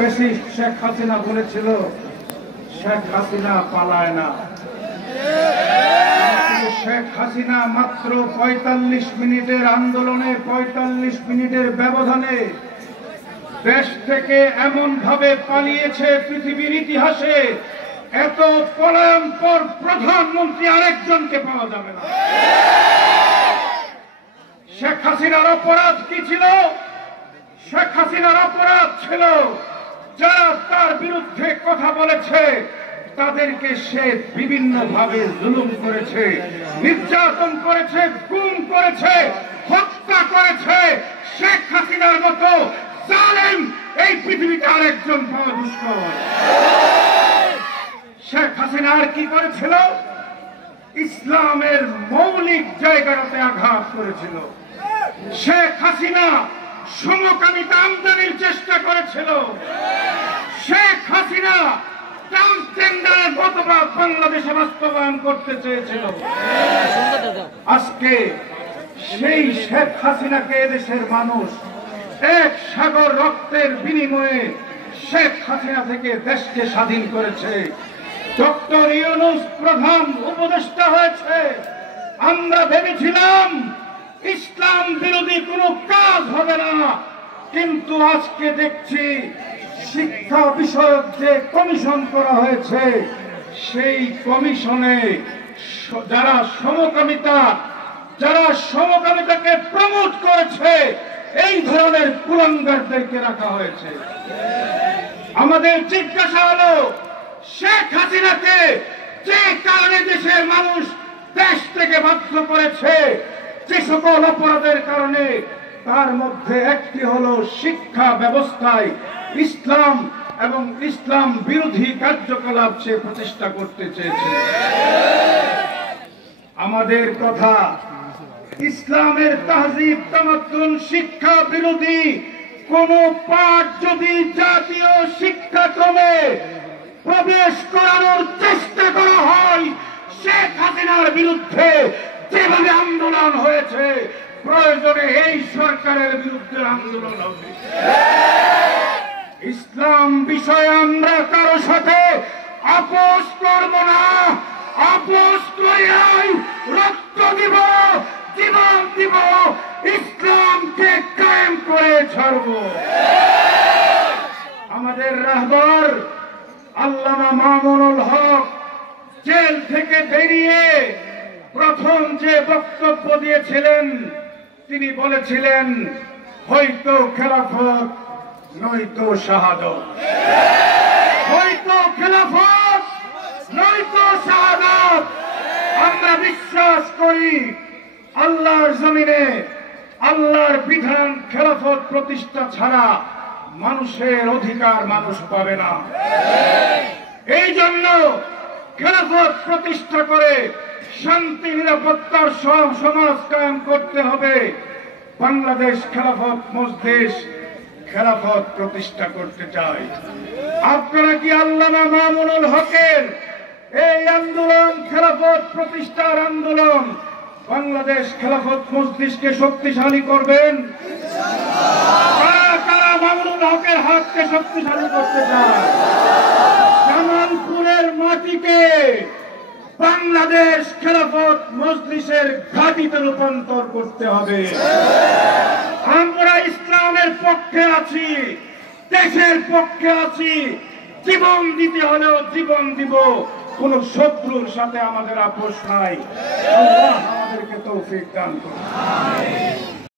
Fascist Sheikh Hasina বলেছিল শেখ হাসিনা পালায় না। শেখ হাসিনা মাত্র ৪৫ মিনিটের আন্দোলনে, ৪৫ মিনিটের ব্যবধানে দেশ থেকে এমন ভাবে পালিয়েছে, পৃথিবীর ইতিহাসে এত পলায়নপর প্রধানমন্ত্রী আরেকজনকে পাওয়া যাবে না। শেখ হাসিনার অপরাধ কি ছিল? শেখ হাসিনার অপরাধ ছিল যারা তার বিরুদ্ধে কথা বলেছে তাদেরকে সে বিভিন্ন ভাবে জুলুম করেছে, নির্যাতন করেছে, গুম করেছে, হত্যা করেছে। শেখ হাসিনার মতো জালেম এই পৃথিবীতে আরেকজন পাওয়া দুষ্কর। শেখ হাসিনা আর কি করেছিল? ইসলামের মৌলিক জায়গাটাতে আঘাত করেছিল। শেখ হাসিনা সমকামিতা আমদানির চেষ্টা করেছিল। শেখ হাসিনা ট্রান্সজেন্ডারের মতবাদ বাংলাদেশে বাস্তবায়ন করতে চেয়েছিল। আজকে সেই শেখ হাসিনাকে এদেশের মানুষ এক সাগর রক্তের বিনিময়ে শেখ হাসিনা থেকে দেশকে স্বাধীন করেছে। ডক্টর ইউনূস প্রধান উপদেষ্টা হয়েছে। আমরা ভেবেছিলাম ইসলাম বিরোধী কোনো কাজ হবে না, কিন্তু আজকে দেখছি শিক্ষা বিষয়ক যে কমিশন করা হয়েছে সেই কমিশনে যারা সমকামিতাকে প্রমোট করেছে এই ধরনের কুলাঙ্গারদেরকে রাখা হয়েছে। আমাদের জিজ্ঞাসা হলো শেখ হাসিনাকে যে কারণে দেশের মানুষ দেশ থেকে বাধ্য করেছে, যে সকল অপরাধের কারণে, তার মধ্যে একটি হলো শিক্ষা ব্যবস্থায় ইসলাম এবং ইসলাম বিরোধী কার্যকলাপ সে প্রতিষ্ঠা করতে চেয়েছে। আমাদের কথা, ইসলামের তাহজিব তামাদ্দুন শিক্ষা বিরোধী কোন পাঠ যদি জাতীয় শিক্ষাক্রমে প্রবেশ করানোর চেষ্টা করা হয়, শেখ হাসিনার বিরুদ্ধে যেভাবে আন্দোলন হয়েছে প্রয়োজনে এই সরকারের বিরুদ্ধে আন্দোলন হবে। ইসলাম বিষয়ে আমরা কারো সাথে আপোষ করব না। আপোষ করিয়াই রক্ত দিব, জীবন দিব, ইসলামকে কায়েম করে ছাড়ব। আমাদের রাহবার আল্লামা মামুনুল হক জেল থেকে বেরিয়ে প্রথম যে বক্তব্য দিয়েছিলেন তিনি বলেছিলেন, হয়তো খেলাফত নয়তো শাহাদত, হয়তো খেলাফত নয়তো শাহাদত। আমরা বিশ্বাস করি আল্লাহর জমিনে আল্লাহর বিধান খেলাফত প্রতিষ্ঠা ছাড়া মানুষের অধিকার মানুষ পাবে না। এই জন্য খেলাফত প্রতিষ্ঠা করে শান্তি নিরাপত্তার সমাজ কায়েম করতে হবে। বাংলাদেশ খেলাফত মজলিস খেলাফত প্রতিষ্ঠা করতে চায়। আপনারা কি আল্লামা মামুনুল হকের এই আন্দোলন, খেলাফত প্রতিষ্ঠার আন্দোলন, বাংলাদেশ খেলাফত মজলিসকে শক্তিশালী করবেন? কারা কারা মামুনুল হকের হাতকে শক্তিশালী করতে চায়? জামালপুরের মাটিকে বাংলাদেশ খেলাফত মজলিসের ঘাঁটিতে রূপান্তর করতে হবে। আমরা ইসলামের পক্ষে আছি, দেশের পক্ষে আছি, জীবন দিতে হলেও জীবন দিব। কোন শত্রুর সাথে আমাদের আপোষ নাই। আল্লাহ আমাদেরকে তৌফিক দান করুন।